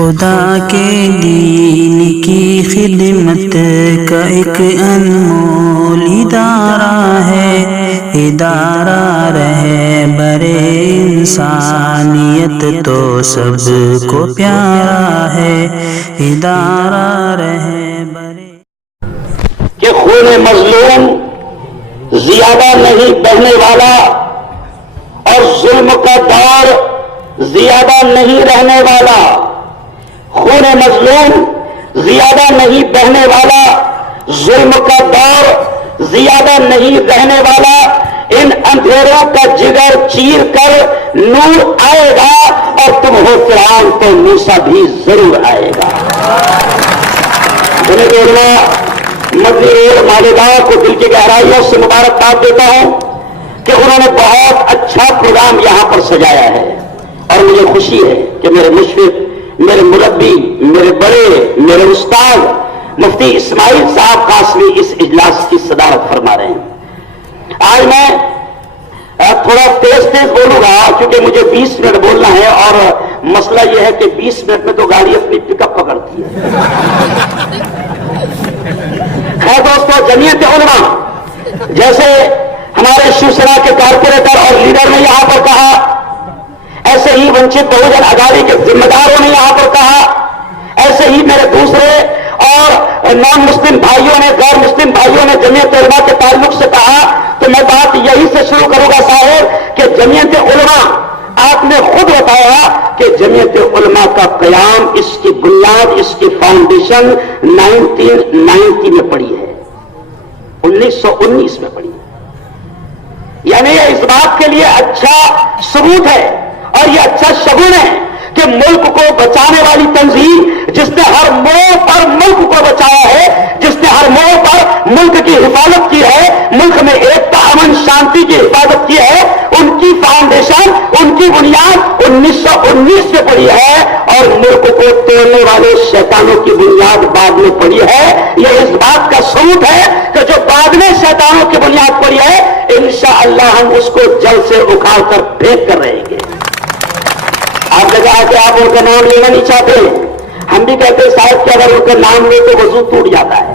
خدا کے دین کی خدمت کا ایک انمول ادارہ ہے، ادارہ رہبر انسانیت تو سب کو پیارا ہے، ادارہ رہبر کہ خون مظلوم زیادہ نہیں بہنے والا اور ظلم کا دور زیادہ نہیں رہنے والا، خون مظلوم زیادہ نہیں بہنے والا، ظلم کا دور زیادہ نہیں رہنے والا، ان اندھیروں کا جگر چیر کر نور آئے گا، اور تم ہو فرعون تو موسیٰ بھی ضرور آئے گا۔ جنہیں علماء مدنی مالدار کو دل کی گہرائیوں سے مبارکباد دیتا ہوں کہ انہوں نے بہت اچھا پروگرام یہاں پر سجایا ہے، اور مجھے خوشی ہے کہ میرے مشرف، میرے مربی، میرے بڑے، میرے استاد مفتی اسماعیل صاحب قاسمی اس اجلاس کی صدارت فرما رہے ہیں۔ آج میں تھوڑا تیز بولوں گا کیونکہ مجھے 20 منٹ بولنا ہے، اور مسئلہ یہ ہے کہ 20 منٹ میں تو گاڑی اپنی پک اپ پکڑتی ہے۔ خیر دوستو، جمعیت علماء جیسے ہمارے شیو سینا کے کارپوریٹر اور لیڈر نے یہاں پر کہا، ایسے ہی ونچت بہوجن اگاڑی کے ذمہ داروں نے یہاں پر کہا، ایسے ہی میرے دوسرے اور نان مسلم بھائیوں نے، غیر مسلم بھائیوں نے جمعیت علماء کے تعلق سے کہا، تو میں بات یہی سے شروع کروں گا صاحب کہ جمعیت علماء، آپ نے خود بتایا کہ جمعیت علماء کا قیام، اس کی بنیاد، اس کی فاؤنڈیشن 1990 میں پڑی ہے، 1919 میں پڑی ہے۔ یعنی یہ اس بات کے لیے اچھا ثبوت ہے اور یہ اچھا شگون ہے کہ ملک کو بچانے والی تنظیم، جس نے ہر موڑ پر ملک کو بچایا ہے، جس نے ہر موڑ پر ملک کی حفاظت کی ہے، ملک میں ایکتا، امن، شانتی کی حفاظت کی ہے، ان کی فاؤنڈیشن، ان کی بنیاد 1919 میں پڑی ہے، اور ملک کو توڑنے والے شیطانوں کی بنیاد بعد میں پڑی ہے۔ یہ اس بات کا ثبوت ہے کہ جو بعد میں شیطانوں کی بنیاد پڑی ہے، انشاءاللہ ہم اس کو جل سے اکھاڑ کر پھینک کر رہیں گے۔ آپ نے کہا کہ آپ ان کا نام لینا نہیں چاہتے، ہم بھی کہتے ہیں صاحب کہ اگر ان کا نام لے تو وضو ٹوٹ جاتا ہے،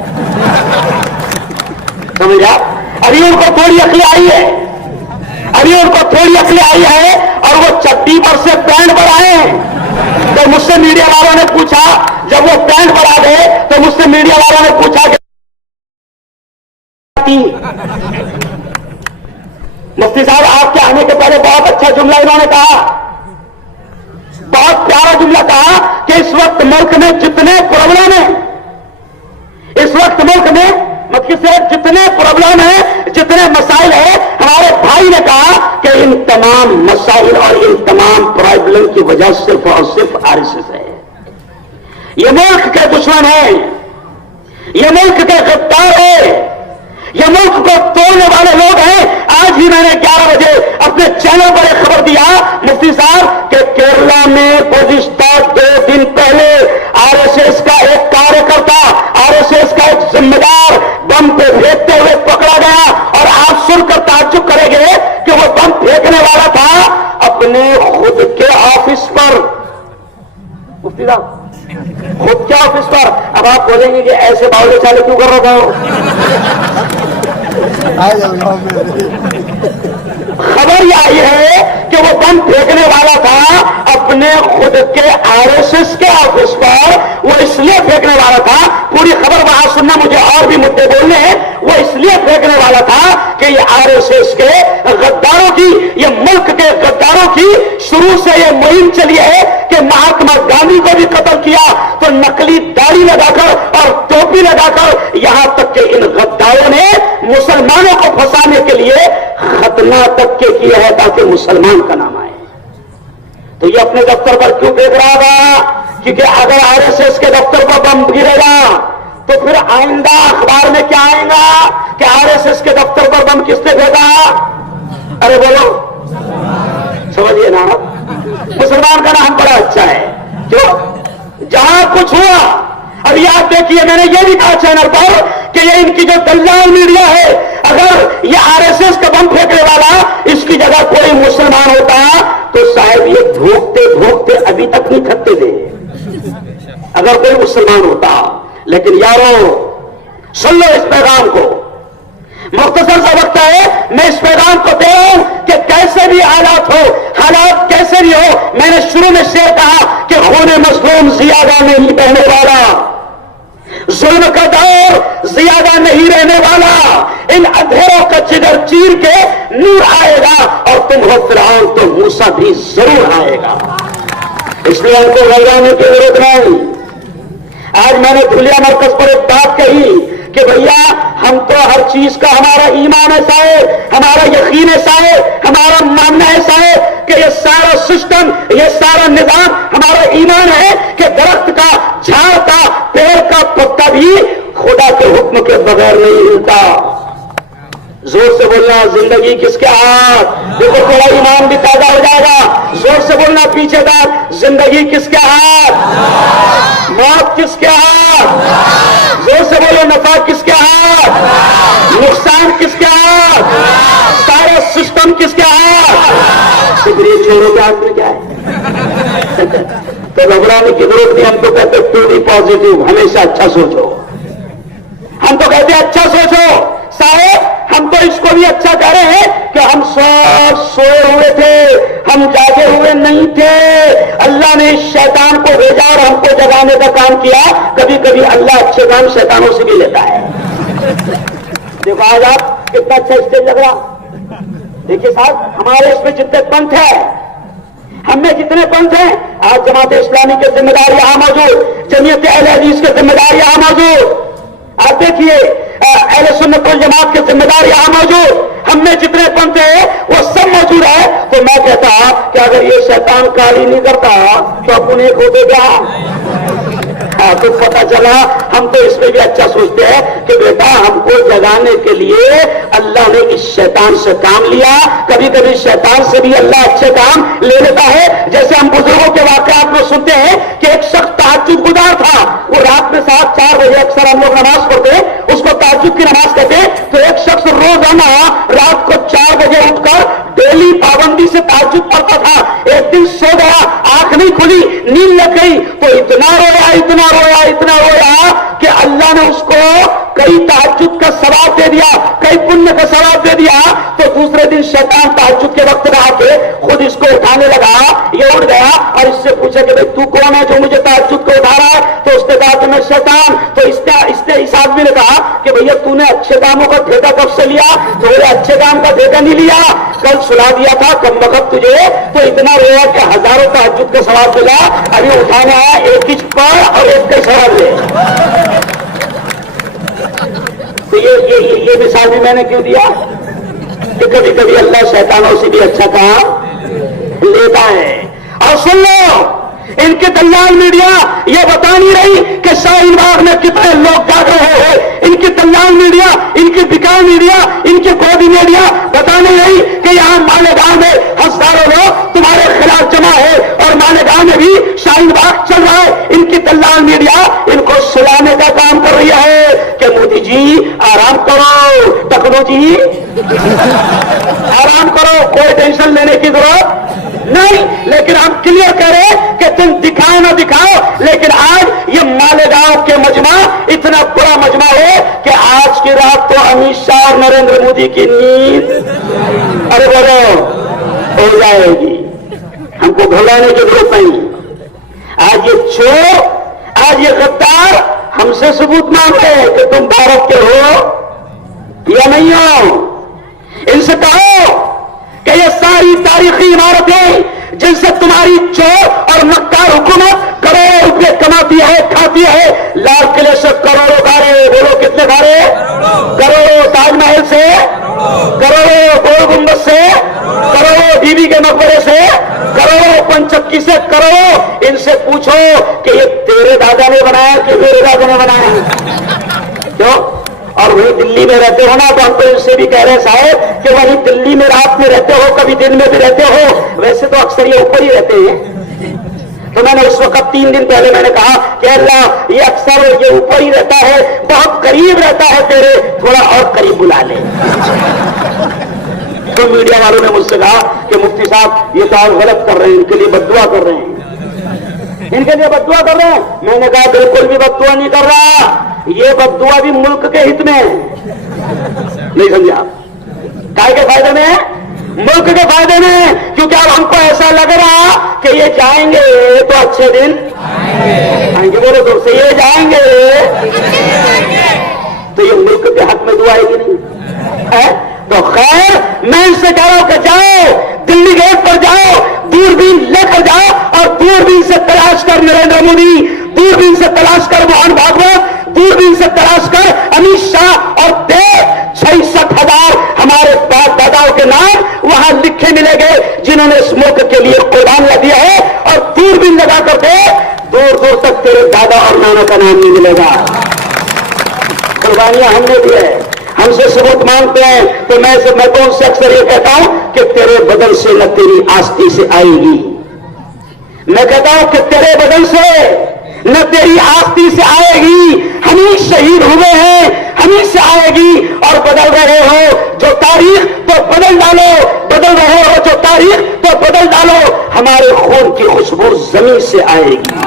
سمجھا؟ ابھی ان کو تھوڑی عقل آئی ہے، ابھی ان کو تھوڑی عقل آئی ہے، اور وہ چڈی پر سے پینٹ پر آئے ہیں۔ تو مجھ سے میڈیا والوں نے پوچھا، جب وہ پینٹ پر آ گئے تو مجھ سے میڈیا والوں نے پوچھا کہ مفتی صاحب آپ کے آنے کے پہلے بہت اچھا جملہ انہوں نے کہا، بہت پیارا جملہ کہا کہ اس وقت ملک میں جتنے پرابلم ہیں، اس وقت ملک میں جتنے پرابلم ہیں، جتنے مسائل ہیں، ہمارے بھائی نے کہا کہ ان تمام مسائل اور ان تمام پرابلم کی وجہ صرف اور صرف RSS ہے۔ یہ ملک کے دشمن ہیں، یہ ملک کے غدار ہیں، یہ ملک کو توڑنے والے لوگ ہیں۔ آج ہی میں نے 11 بجے اپنے چینل پر ایک خبر دیا مفتی صاحب کہ کیرلا میں گزشتہ 2 دن پہلے RSS کا ایک کارکرتا، RSS کا ایک ذمہ دار بم پہ پھینکتے ہوئے پکڑا گیا، اور آپ سن کر تعجب کریں گے کہ وہ بم پھینکنے والا تھا اپنے خود کے آفس پر۔ مفتی صاحب خود کے آفس پر۔ اب آپ بولیں گے کہ ایسے باولے چالے کیوں کر رہا ہو؟ خبر یہ آئی ہے کہ وہ بم پھینکنے والا تھا اپنے خود کے RSS کے آفس پر، وہ اس لیے پھینکنے والا تھا، پوری خبر وہاں سننا، مجھے اور بھی مدعے بولنے ہیں، وہ اس لیے پھینکنے والا تھا کہ یہ RSS کے غداروں کی، یہ ملک کے غداروں کی شروع سے یہ مہم چلی ہے کہ مہاتما گاندھی کو بھی قتل کیا تو نقلی داڑھی لگا کر اور ٹوپی لگا کر، یہاں تک کہ ان غداروں نے مسلمانوں کو پھنسانے کے لیے ختنہ تک کے کیا ہے تاکہ مسلمان کا نام آئے۔ تو یہ اپنے دفتر پر کیوں پھینک رہا تھا؟ کیونکہ اگر RSS کے دفتر پر بم گرے گا تو پھر آئندہ اخبار میں کیا آئے گا کہ RSS کے دفتر پر بم کس نے پھینکا؟ ارے بولو، سمجھیے نا، مسلمان کا نام بڑا اچھا ہے۔ کیوں؟ جہاں کچھ ہوا، ابھی آپ دیکھیے میں نے یہ بھی کہا چینل پر کہ یہ ان کی جو دلال میڈیا ہے، اگر یہ RSS کا بم پھینکنے والا اس کی جگہ کوئی مسلمان ہوتا تو صاحب یہ بھوکتے بھوکتے ابھی تک نہیں تھکتے تھے۔ اگر کوئی مسلمان ہوتا. لیکن یارو سن لو اس پیغام کو. مختصر سا وقت ہے, میں اس پیغام کو دے رہا ہوں کہ کیسے بھی حالات ہو, حالات کیسے بھی ہو, میں نے شروع میں شعر کہا کہ خون مظلوم زیادہ نہیں بہنے والا, ظلم کا دور زیادہ نہیں رہنے والا, ان اندھیروں کا جگر چیر کے نور آئے گا, اور تم ہو فرعون تو موسیٰ بھی ضرور آئے گا. اس لیے ہم کو گھبرانے کی ضرورت نہیں. آج میں نے دھولیا مرکز پر ایک بات کہی کہ بھیا ہم تو ہر چیز کا ہمارا ایمان ایسا ہے, ہمارا یقین ایسا ہے, ہمارا ماننا ایسا ہے کہ یہ سارا سسٹم, یہ سارا نظام ہمارا ایمان ہے کہ درخت کا, جھاڑ کا, پیڑ کا پتا بھی خدا کے حکم کے بغیر نہیں ہلتا. زور سے بولنا زندگی کس کے ہاتھ, دیکھو تھوڑا ایمان بھی پیدا ہو جائے گا. زور سے بولنا پیچھے دار, زندگی کس کے ہاتھ, موت کس کے ہاتھ, زور سے بولو نفع کس کے ہاتھ, نقصان کس کے ہاتھ, سارا سسٹم کس کے ہاتھ. سگری چھوڑو کے ہاتھ میں کیا ہے؟ تو گھبرانے کی ضرورت نہیں. ہم تو کہتے ٹو بی پازیٹو, ہمیشہ اچھا سوچو. ہم تو کہتے اچھا سوچو. صاحب ہم تو اس کو بھی اچھا کہہ رہے ہیں کہ ہم سب سوئے ہوئے تھے, ہم جاگے ہوئے نہیں تھے. اللہ نے اس شیطان کو بھیجا اور ہم کو جگانے کا کام کیا. کبھی کبھی اللہ اچھے کام شیطانوں سے بھی لیتا ہے. دیکھو آج آپ کتنا اچھا اسٹیج لگ رہا. دیکھیے صاحب ہمارے اس میں جتنے پنتھ ہیں, ہم میں جتنے پنتھ ہیں, آج جماعت اسلامی کے ذمہ دار یہاں موجود, جمعیت اہل حدیث کے ذمہ دار یہاں موجود, آپ دیکھیے اہل سنت والجماعت کے ذمہ دار یہاں موجود, ہم میں جتنے پنتھ ہیں وہ سب موجود ہے. تو میں کہتا کہ اگر یہ شیطان کالی نہیں کرتا تو اپن ایک ہوتے کیا. تو پتا چلا ہم تو اس میں بھی اچھا سوچتے ہیں کہ بیٹا ہم کو جگانے کے لیے اللہ نے اس شیطان سے کام لیا. کبھی کبھی شیطان سے بھی اللہ اچھے کام لے لیتا ہے. جیسے ہم بزرگوں کے واقعات میں سنتے ہیں کہ ایک شخص تہجد گزار تھا, وہ رات میں 7-4 بجے اکثر ہم لوگ نماز پڑھتے, اس کو تہجد کی نماز کہتے. تو ایک شخص روزانہ رات کو 4 بجے اٹھ کر ڈیلی پابندی سے تہجد پڑھتا تھا. ایک دن سو گیا, آنکھ نہیں کھلی, نیند لگ گئی, تو اتنا رویا اتنا رویا اتنا رویا کہ اللہ نے اس کو کئی تہجد کا ثواب دے دیا, کئی پنیہ کا ثواب دے دیا. تو دوسرے دن شیطان تہجد کے وقت میں آ کے خود اس کو اٹھانے لگا. یہ اٹھ گیا اور اس سے پوچھا کہ بھائی تو کون ہے جو مجھے تہجد کو اٹھا رہا ہے؟ تو اس نے کہا کہ میں شیطان. تو اس آدمی نے کہا کہ بھیا تو نے اچھے کاموں کا ٹھیکہ کب سے لیا؟ تو بولے اچھے کام کا ٹھیکہ نہیں لیا, کل سلا دیا تھا کم وقت تجھے, تو اتنا رویا کہ ہزاروں تہجد کا ثواب ملا. ابھی اٹھانے آیا ایک ہی پڑھ اور ایک کا ثواب لے. تو یہ مثال بھی میں نے کیوں دیا کہ کبھی کبھی اللہ شیطانوں سے بھی اچھا کام لیتا ہے. اور سن لو, ان کی دلال میڈیا یہ بتا نہیں رہی کہ شاہین باغ میں کتنے لوگ جاگ رہے ہیں. ان کی دلال میڈیا, ان کی بکا میڈیا, ان کی گودی میڈیا بتا نہیں رہی کہ یہاں مالیگاؤں میں ہزاروں لوگ تمہارے خلاف جمع ہے اور مالیگاؤں میں بھی شاہین باغ چل رہا ہے. ان کی دلال میڈیا ان کو سلانے کا کام کر رہی ہے کہ مودی جی آرام کرو, ٹکلو جی آرام کرو, کوئی ٹینشن لینے کی ضرورت نہیں. لیکن ہم کلیئر کریں کہ تم دکھاؤ نہ دکھاؤ, لیکن آج یہ مالیگاؤں کے مجمع اتنا بڑا مجمع ہے کہ آج کی رات تو امیت شاہ اور نریندر مودی کی نیند ارے بولو ہو جائے گی. ہم کو گھبرانے کی ضرورت نہیں. آج یہ چور, آج یہ غدار ہم سے ثبوت مانگ رہے ہیں کہ تم بھارت کے ہو یا نہیں ہو. ان سے کہو کہ یہ ساری تاریخی عمارتیں جن سے تمہاری چور اور مکار حکومت کروڑوں روپے کماتی ہے کھاتی ہے, لال قلعے سے کروڑوں گارے, بولو کتنے گارے, کروڑوں تاج محل سے, کروڑوں گول گنبد سے, کروڑوں بی بی کے مقبرے سے, کروڑوں پنچکی سے, کروڑوں. ان سے پوچھو کہ یہ تیرے دادا نے بنایا کہ میرے دادا نے بنایا؟ کیوں؟ اور وہی دلی میں رہتے ہو نا, تو ہم تو ان سے بھی کہہ رہے صاحب کہ وہی دلی میں رات میں رہتے ہو, کبھی دن میں بھی رہتے ہو. ویسے تو اکثر یہ اوپر ہی رہتے ہیں. تو میں نے اس وقت 3 دن پہلے میں نے کہا کہ اللہ یہ اکثر یہ اوپر ہی رہتا ہے, بہت قریب رہتا ہے تیرے, تھوڑا اور قریب بلا لے. تو میڈیا والوں نے مجھ سے کہا کہ مفتی صاحب یہ تو آپ غلط کر رہے ہیں, ان کے لیے بد دعا کر رہے ہیں. ان کے لیے بد دعا کر رہے ہیں؟ میں نے کہا بالکل بھی بد دعا نہیں کر رہا، یہ بد دعا بھی ملک کے ہت میں ہے۔ نہیں سمجھے آپ؟ کائے کے فائدے میں ہے؟ ملک کے فائدے میں، کیونکہ اب ہم کو ایسا لگ رہا کہ یہ جائیں گے تو اچھے دن آئیں گے، بولو دور سے، یہ جائیں گے تو یہ ملک کے حق میں دعا آئے گی نہیں؟ تو خیر میں ان سے کہہ رہا ہوں کہ جاؤ دلی گیٹ پر جاؤ، دوربین لے کر جاؤ اور دوربین سے تلاش کر نریندر مودی، دوربین سے تلاش کر موہن بھاگوت، دوربین سے تلاش کر امت شاہ، اور دیکھ 66,000 ہمارے باپ داداؤں کے نام وہاں لکھے ملیں گے جنہوں نے اس ملک کے لیے قربانیاں دی ہے، اور دوربین لگا کر دیکھ دور دور تک تیرے دادا اور نانا کا نام نہیں ملے گا۔ قربانیاں ہم نے دی ہے، ہم سے ثبوت مانگتے ہیں، تو میں تو ان سے اکثر یہ کہتا ہوں کہ تیرے بدن سے نہ تیری آستی سے آئے گی، میں کہتا ہوں کہ تیرے بدن سے نہ تیری آستی سے آئے گی، ہم ہی شہید ہوئے ہیں، ہم ہی سے آئے گی، اور بدل رہے ہو جو تاریخ تو بدل ڈالو، بدل رہے ہو جو تاریخ تو بدل ڈالو، ہمارے خون کی خوشبو زمین سے آئے گی۔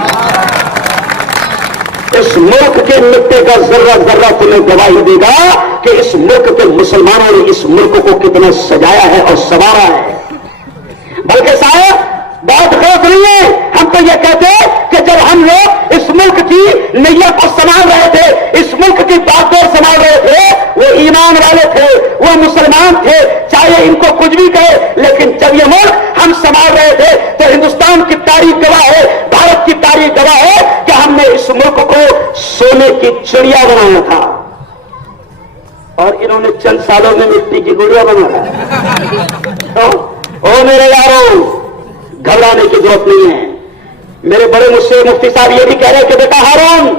اس ملک کے مٹی کا ذرہ ذرہ تمہیں گواہی دے گا کہ اس ملک کے مسلمانوں نے اس ملک کو کتنا سجایا ہے اور سنوارا ہے۔ بلکہ صاحب بات غلط نہیں ہے، ہم تو یہ کہتے ہیں کہ جب ہم لوگ اس ملک کی نیا کو سنبھال رہے تھے، اس ملک کی بات سنبھال رہے تھے، وہ ایمان والے تھے، وہ مسلمان تھے، چاہے ان کو کچھ بھی کہے، لیکن جب یہ ملک ہم سنبھال رہے تھے تو ہندوستان کی تاریخ گواہ ہے، بھارت کی تاریخ گواہ ہے کہ ہم نے اس ملک کو سونے کی چڑیا بنایا تھا، اور انہوں نے چند سالوں میں مٹی کی گڑیا بنایا۔ تو او میرے یاروں، گھبرانے کی ضرورت نہیں ہے۔ میرے بڑے مجھ سے مفتی صاحب یہ بھی کہہ رہے کہ بیٹا ہارون،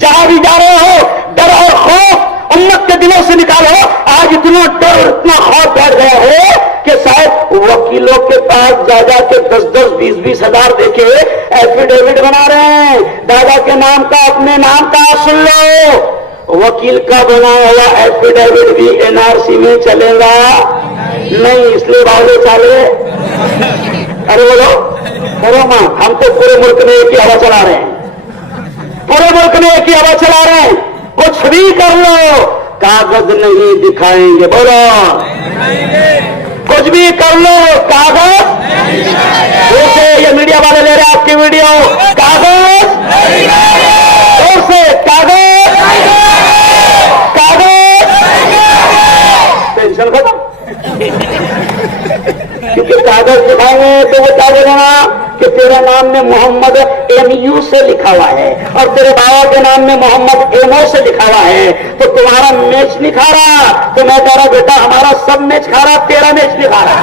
جہاں بھی جا رہے ہو ڈر اور خوف امت کے دلوں سے نکالو۔ آج اتنا ڈر اور اتنا خوف بیٹھ گیا ہے کہ صاحب وکیلوں کے پاس جا جا کے 10-10 20-20 ہزار دے کے ایفیڈیوٹ بنا رہے ہیں، دادا کے نام کا اپنے نام کا۔ سن لو، وکیل کا بنایا ہوا ایفیڈیوٹ بھی NRC میں چلے گا نہیں، اس لیے باولے چالے۔ ارے بولو کرو ماں، ہم تو پورے ملک میں ایک ہی ہوا چلا رہے ہیں، پورے ملک میں ایک ہی ہوا چلا رہے ہیں، کچھ بھی کر لو کاغذ نہیں دکھائیں گے۔ بولو کچھ بھی کر لو کاغذ، جیسے یہ میڈیا والے لے رہے ہیں آپ کی ویڈیو، کاغذ اور سے کاغذ کاغذ، ٹینشن ختم۔ کیونکہ کاغذ دکھائیں گے تو وہ کیا بولے گا کہ تیرے نام میں محمد MU سے لکھا ہوا ہے اور تیرے بابا کے نام میں محمد MO سے لکھا ہوا ہے، تو تمہارا میچ نہیں کھا رہا۔ تو میں کہہ رہا بیٹا ہمارا سب میچ کھا رہا، تیرا میچ نہیں کھا رہا۔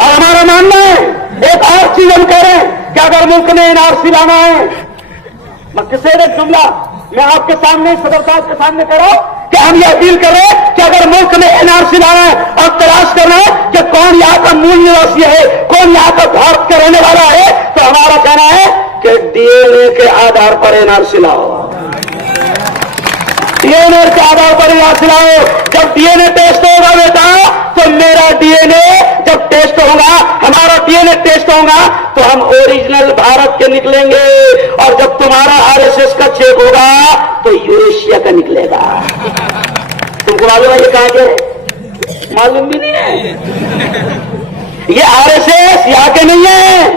اور ہمارا ماننا ہے ایک اور چیز ہم کہہ رہے ہیں کہ اگر ملک میں NRC لانا ہے، میں کسی ایک جملہ میں آپ کے سامنے صدر صاحب کے سامنے کہہ رہا ہوں کہ ہم یہ اپیل کر رہے ہیں کہ اگر ملک میں NRC لانا ہے اور تلاش کرنا ہے کہ کون یہاں کا مول نواسی ہے، کون یہاں کا بھارت کا رہنے والا ہے، تو ہمارا کہنا ہے کہ DNA کے آدھار پر NRC لاؤ، DNA کے آدھار پر NRC لاؤ۔ جب DNA ٹیسٹ ہوگا بیٹا تو میرا DNA جب ٹیسٹ ہوگا، ہمارا DNA ٹیسٹ ہوگا تو ہم اوریجنل بھارت کے نکلیں گے، اور جب تمہارا RSS کا چیک ہوگا تو یوریشیا کا نکلے گا۔ تم کو معلوم ہے یہ کہاں کے؟ معلوم بھی نہیں ہے۔ یہ RSS یہاں کے نہیں ہے،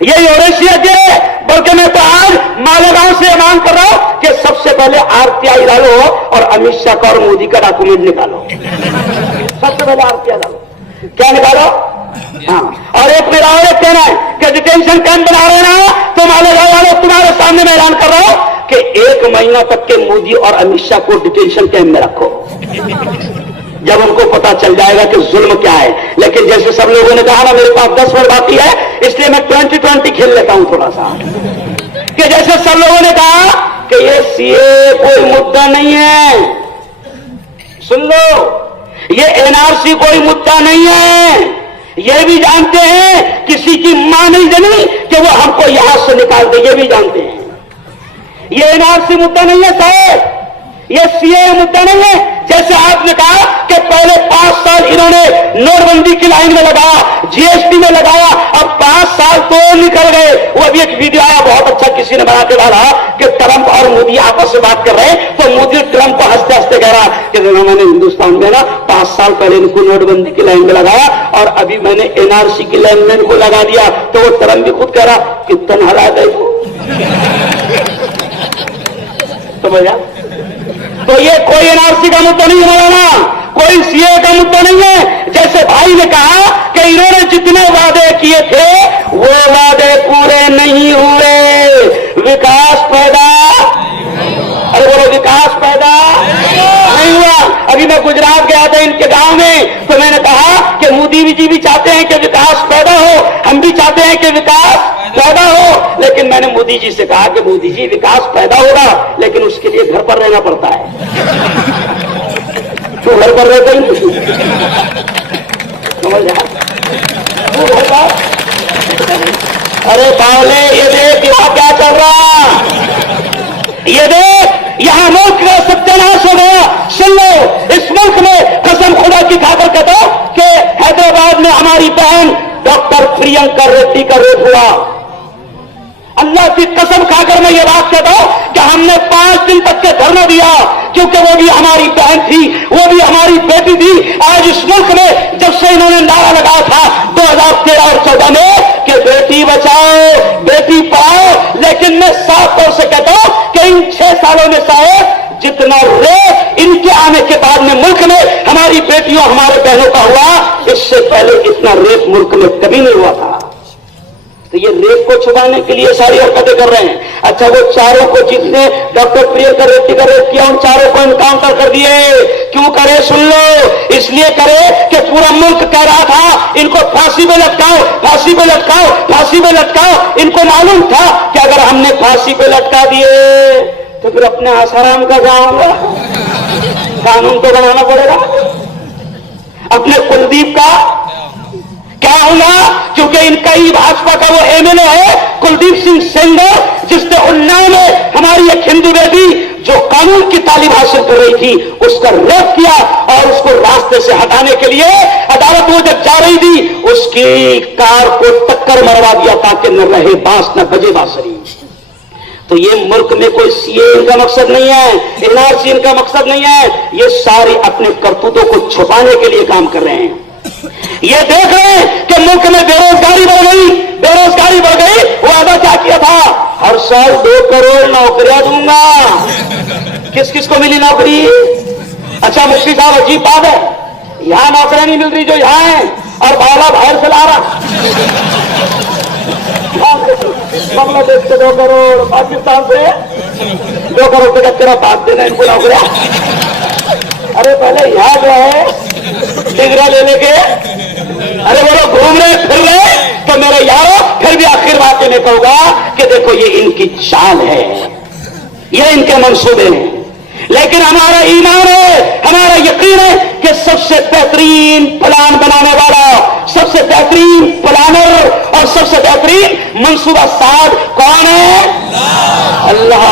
یہ یوریشیا کے، بلکہ میں تو آج مالیگاؤں سے مانگ کر رہا ہوں کہ سب سے پہلے RTI ڈالو اور امت شاہ کا اور مودی کا ڈاکومنٹ نکالو، سب سے پہلے RTI ڈالو۔ کیا نکالو؟ ہاں، اور ایک میرا اور ایک کہنا ہے کہ ڈیٹینشن کیمپ بنا رہے نا، تو مالیگاؤں والے تمہارے سامنے میں اعلان کر رہا ہوں کہ 1 مہینہ تک کے مودی اور امت شاہ کو ڈیٹینشن کیمپ میں رکھو، جب ان کو پتا چل جائے گا کہ ظلم کیا ہے۔ لیکن جیسے سب لوگوں نے کہا نا میرے پاس 10 منٹ باقی ہے، اس لیے میں 20-20 کھیل لیتا ہوں تھوڑا سا، کہ جیسے سب لوگوں نے کہا کہ یہ CA کوئی مدعا نہیں ہے، سن لو، یہ NRC کوئی مدعا نہیں ہے، یہ بھی جانتے ہیں کسی کی ماں نہیں جنی کہ وہ ہم کو یہاں سے نکال دے، یہ بھی جانتے ہیں۔ یہ NRC مدعا نہیں ہے صاحب، یہ CA مدعا نہیں ہے، جیسے آپ نے کہا کہ پہلے 5 سال انہوں نے نوٹ بندی کی لائن میں لگایا, جی ایس ٹی میں لگایا, اب 5 سال تو نکل گئے. وہ ابھی ایک ویڈیو آیا بہت اچھا, کسی نے بنا کے ڈالا کہ ٹرمپ اور مودی آپس سے بات کر رہے ہیں, تو مودی ٹرمپ کو ہنستے ہنستے کہہ رہا کہ میں نے ہندوستان میں نا 5 سال پہلے ان کو نوٹ بندی کی لائن میں لگایا اور ابھی میں نے این آر سی کی لائن میں ان کو لگا دیا. تو وہ ٹرمپ بھی خود کہہ رہا کتنا ہلا گئے تو یہ کوئی این آر سی کا مدعا نہیں مولانا, کوئی سی اے کا مدعا نہیں ہے. جیسے بھائی نے کہا کہ انہوں نے جتنے وعدے کیے تھے وہ وعدے پورے نہیں ہوئے, وکاس پیدا, ارے بولو وکاس پیدا نہیں ہوا. ابھی میں گجرات گیا تھا ان کے گاؤں میں, تو میں نے کہا کہ مودی جی بھی چاہتے ہیں کہ وکاس پیدا ہو, ہم بھی چاہتے ہیں کہ وکاس پیدا ہو, لیکن میں نے مودی جی سے کہا کہ مودی جی وکاس پیدا ہوگا لیکن اس کے لیے گھر پر رہنا پڑتا ہے. تو گھر پر رہتا ہی نہیں, سمجھ جا. ارے باولے یہ دیکھ یہاں کیا چل رہا, یہ دیکھ یہاں ملک کا ستیاناش ہو گیا. سن لو, اس ملک میں قسم خدا کی کھا کر کہتا ہوں کہ حیدرآباد میں ہماری بہن ڈاکٹر پرینکا ریڈی کا ریپ ہوا. اللہ کی قسم کھا کر میں یہ بات کہتا ہوں کہ ہم نے 5 دن تک کے دھرنا دیا, کیونکہ وہ بھی ہماری بہن تھی, وہ بھی ہماری بیٹی تھی. آج اس ملک میں جب سے انہوں نے نعرہ لگایا تھا 2013 اور 2014 میں کہ بیٹی بچاؤ بیٹی پڑھاؤ, لیکن میں صاف طور سے کہتا ہوں کہ ان 6 سالوں میں شاید جتنا ریپ ان کے آنے کے بعد میں ملک میں ہماری بیٹیوں ہمارے بہنوں کا ہوا, اس سے پہلے اتنا ریپ ملک میں کبھی نہیں ہوا تھا. تو یہ ریپ کو چھپانے کے لیے ساری حرکتیں کر رہے ہیں. اچھا وہ چاروں کو جس نے ڈاکٹر پرینکا ریڈی کا ریپ کیا ان چاروں کو انکاؤنٹر کر دیے. کیوں کرے سن لو, اس لیے کرے کہ پورا ملک کہہ رہا تھا ان کو پھانسی پہ لٹکاؤ, پھانسی پہ لٹکاؤ, پھانسی پہ لٹکاؤ. ان کو معلوم تھا کہ اگر ہم نے پھانسی پہ لٹکا دیے تو پھر اپنے آسارام کا جاؤں گا, قانون تو بنانا پڑے گا. اپنے کلدیپ کا کیا ہوگا, کیونکہ ان کا ہی بھاجپا کا وہ ایم ایل اے ہے کلدیپ سنگھ سینگر, جس نے اناؤ میں ہماری ایک ہندو بیٹی جو قانون کی تعلیم حاصل کر رہی تھی اس کا ریپ کیا, اور اس کو راستے سے ہٹانے کے لیے عدالت وہ جب جا رہی تھی اس کی کار کو ٹکر مروا دیا تاکہ نہ رہے بانس نہ بجے بانسری. تو یہ ملک میں کوئی سی اے ان کا مقصد نہیں ہے, این آر سی ان کا مقصد نہیں ہے, یہ سارے اپنے کرتوتوں کو چھپانے کے لیے کام کر رہے ہیں. یہ دیکھ رہے ہیں کہ ملک میں بے روزگاری بڑھ گئی, بے روزگاری بڑھ گئی. وہ وعدہ کیا کیا تھا, ہر سال 2 کروڑ نوکریاں دوں گا. کس کس کو ملی نوکری؟ اچھا مفتی صاحب عجیب بات ہے, یہاں نوکریاں نہیں مل رہی جو یہاں ہیں, اور بالا باہر سے لا رہا. بنگلہ دیش سے 2 کروڑ, پاکستان سے 2 کروڑ روپے کا تیرا بات دینا ان کو نوکریاں. ارے پہلے یہاں جو ہے ڈگرا لے لے کے ارے وہ لوگ گھوم رہے پھر رہے, تو میرے یارو پھر بھی آخر بات میں کہوں گا کہ دیکھو یہ ان کی چال ہے, یہ ان کے منصوبے ہیں. لیکن ہمارا ایمان ہے, ہمارا یقین ہے کہ سب سے بہترین پلان بنانے والا, سب سے بہترین پلانر اور سب سے بہترین منصوبہ ساز کون ہے؟ اللہ.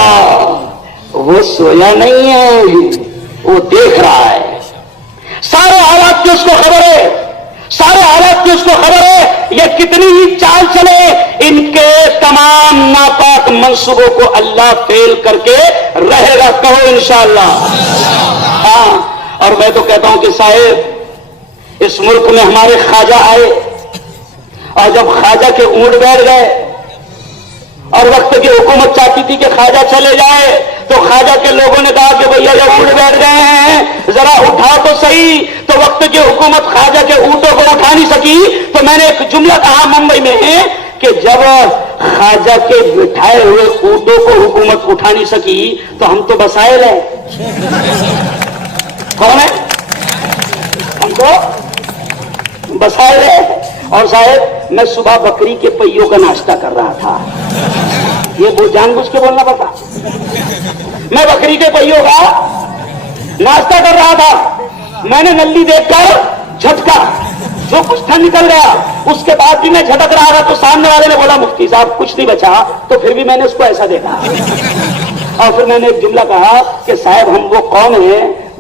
وہ سویا نہیں ہے, وہ دیکھ رہا ہے. سارے حالات کی اس کو خبر ہے, سارے حالات کی اس کو خبر ہے. یہ کتنی ہی چال چلے, ان کے تمام ناپاک منصوبوں کو اللہ فیل کر کے رہے گا. کہو انشاءاللہ. ہاں, اور میں تو کہتا ہوں کہ صاحب اس ملک میں ہمارے خواجہ آئے, اور جب خواجہ کے اونٹ بیٹھ گئے اور وقت کی حکومت چاہتی تھی کہ خواجہ چلے جائے, تو خواجہ کے لوگوں نے کہا کہ بھیا جب اونٹ بیٹھ گئے ہیں ذرا اٹھا تو صحیح. تو وقت کی حکومت خواجہ کے اونٹوں کو اٹھا نہیں سکی, تو میں نے ایک جملہ کہا ممبئی میں ہے کہ جب خواجہ کے بٹھائے ہوئے اونٹوں کو حکومت اٹھا نہیں سکی تو ہم تو بسائل ہیں. کون ہے؟ ہم تو بسائل ہیں. اور صاحب میں صبح بکری کے پہیوں کا ناشتہ کر رہا تھا, یہ وہ جان بوجھ کے بولنا پڑتا, میں بکری کے پہیوں کا ناشتہ کر رہا تھا. میں نے نلی دیکھ کر جھٹکا, جو کچھ تھا نکل گیا. اس کے بعد بھی میں جھٹک رہا تھا تو سامنے والے نے بولا مفتی صاحب کچھ نہیں بچا, تو پھر بھی میں نے اس کو ایسا دیکھا. اور پھر میں نے ایک جملہ کہا کہ صاحب ہم وہ قوم ہیں